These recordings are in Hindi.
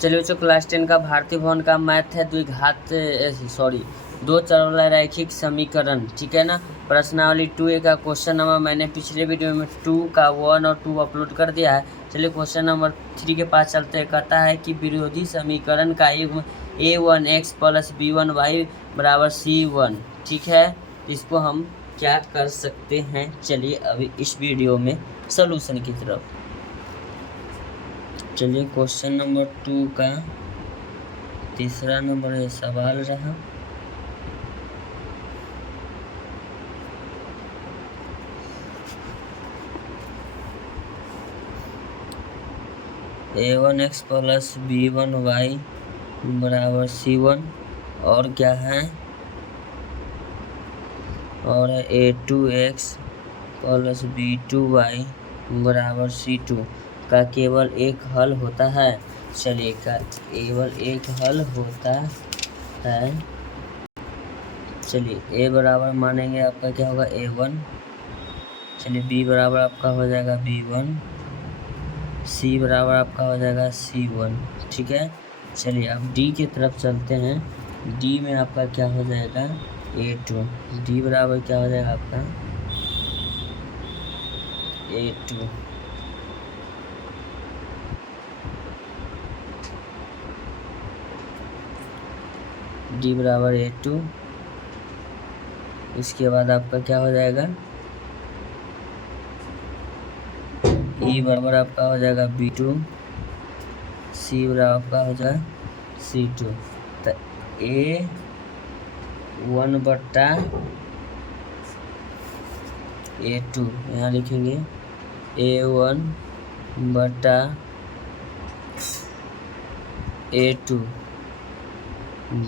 चलिए बच्चों, क्लास 10 का भारतीय भवन का मैथ है द्विघात दो चरवाला रैखिक समीकरण, ठीक है ना। प्रश्नावली 2A का क्वेश्चन नंबर मैंने पिछले वीडियो में 2 का 1 और 2 अपलोड कर दिया है। चलिए क्वेश्चन नंबर 3 के पास चलते हैं। कहता है कि विरोधी समीकरण का युग्म a1x + b1y = c1, ठीक है। इसको हम क्या कर सकते हैं, चलिए अभी इस वीडियो में सॉल्यूशन की तरफ चलिए। क्वेश्चन नंबर 2 का तीसरा नंबर ये सवाल रहा। a1x + b1y = c1 और क्या है, और a2x + b2y = c2 का केवल एक हल होता है। चलिए का केवल एक हल होता है। चलिए a बराबर मानेंगे आपका क्या होगा a1, चलिए b बराबर आपका हो जाएगा b1, c बराबर आपका हो जाएगा c1, ठीक है। चलिए अब d की तरफ चलते हैं। d में आपका क्या हो जाएगा a2, d बराबर क्या हो जाएगा आपका a2, d बराबर a2। इसके बाद आपका क्या हो जाएगा e बराबर आपका हो जाएगा b2, c बराबर आपका हो जाएगा c2। तो a1 बट्टा a2 यहाँ लिखेंगे a1 बट्टा a2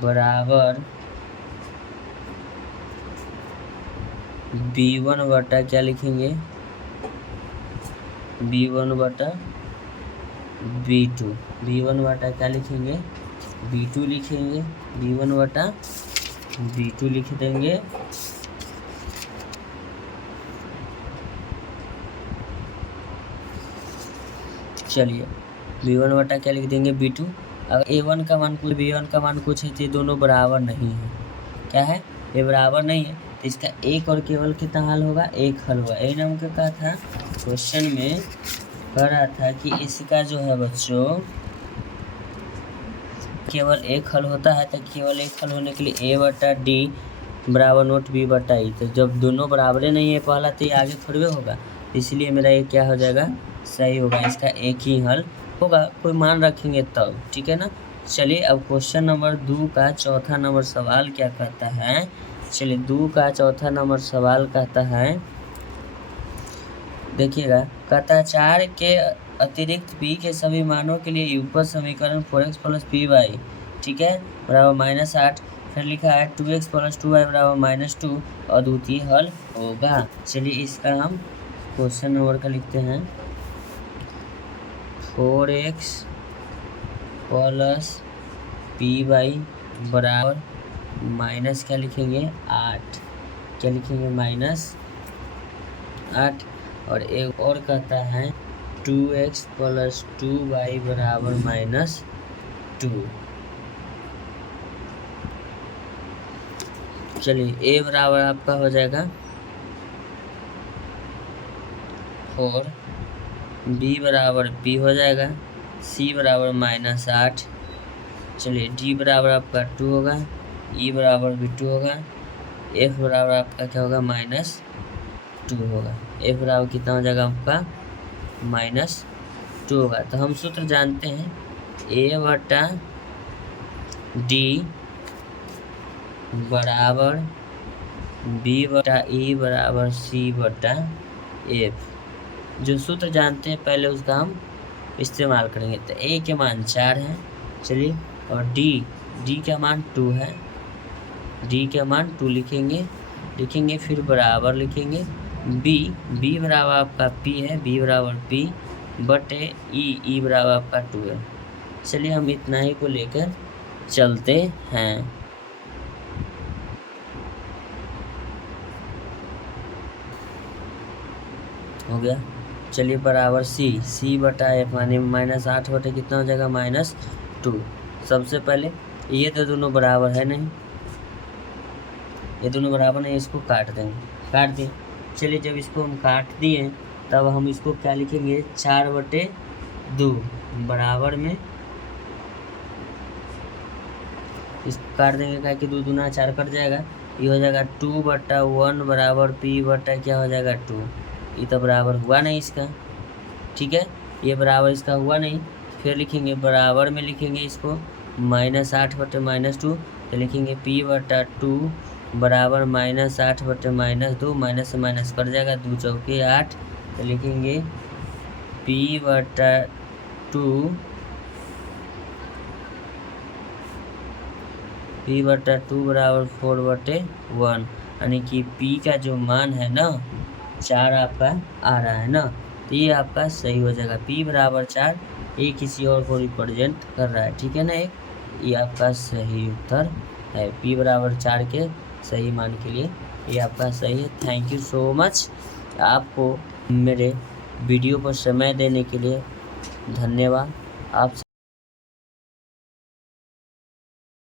बराबर b1 बटा क्या लिखेंगे b1 बटा b2, b1 बटा क्या लिखेंगे b2 लिखेंगे, b1 बटा b2 लिख देंगे। चलिए b1 बटा क्या लिख देंगे b2। अगर a1 का मान कुछ b1 का मान कुछ है तो ये दोनों बराबर नहीं है। क्या है, ये बराबर नहीं है, तो इसका एक और केवल कितना हल होगा, एक हल होगा। यही नाम क्या कहा था क्वेश्चन में, कह रहा था कि इसका जो है बच्चों केवल एक हल होता है। तो केवल एक हल होने के लिए a बटा d बराबर नोट b बटा ई। तो जब दोनों बराबरे नहीं है पहला, तो ये आगे थोड़े होगा, इसलिए मेरा ये क्या हो जाएगा सही होगा। इसका एक ही हल होगा, कोई मान रखेंगे तब, ठीक है ना। चलिए अब क्वेश्चन नंबर 2 का चौथा नंबर सवाल क्या कहता है। चलिए 2 का चौथा नंबर सवाल कहता है, देखिएगा, कहता है 4 के अतिरिक्त p के सभी मानों के लिए युगपत समीकरण 4x + py, ठीक है, बराबर -8। फिर लिखा है 2x + 2y बराबर -2 अद्वितीय हल होगा। चलिए इसका हम क्वेश्चन नंबर का लिखते हैं 4x + py बराबर माइनस क्या लिखेंगे 8, क्या लिखेंगे -8। और एक और कहता है 2x + 2y बराबर -2। चलिए a बराबर आपका हो जाएगा 4, b बराबर p हो जाएगा, c बराबर -8। चलिए d बराबर आपका 2 होगा, e बराबर भी 2 होगा, f बराबर आपका क्या होगा -2 होगा। f बराबर कितना हो जाएगा आपका -2 होगा। तो हम सूत्र जानते हैं a बटा d बराबर b बटा e बराबर c बटा f। जो सूत्र जानते हैं पहले उसका हम इस्तेमाल करेंगे। तो a के मान 4 है, चलिए, और d का मान 2 है, d का मान 2 लिखेंगे, फिर बराबर लिखेंगे b बराबर आपका p है, b बराबर p बटे e बराबर आपका 2 है। चलिए हम इतना ही को लेकर चलते हैं। हो गया। चलिए बराबर c बटा f, माने -8 बटे कितना हो जाएगा 2। सबसे पहले ये तो दोनों बराबर है नहीं, ये दोनों बराबर नहीं, इसको काट देंगे, काट दिए। चलिए जब इसको हम काट दिए तब हम इसको क्या लिखेंगे, 4/2 बराबर में, इसको काट देंगे क्या कि 2 दूना 4 कट जाएगा, ये हो जाएगा 2/1 बराबर p बटा क्या हो जाएगा 2। ये तो बराबर हुआ नहीं इसका, ठीक है, ये बराबर इसका हुआ नहीं। फिर लिखेंगे बराबर में, लिखेंगे इसको -8/-2, तो लिखेंगे p/2 बराबर -8/-2, माइनस से माइनस कट जाएगा, 2 चौके 8, तो लिखेंगे p/2 बराबर 4/1, यानी कि p का जो मान है ना 4 आपका आ रहा है ना, तो ये आपका सही हो जाएगा। p बराबर 4 ये किसी और को रिप्रेजेंट कर रहा है, ठीक है ना, ये आपका सही उत्तर है। p बराबर 4 के सही मान के लिए ये आपका सही है। थैंक यू सो मच, आपको मेरे वीडियो पर समय देने के लिए धन्यवाद। आप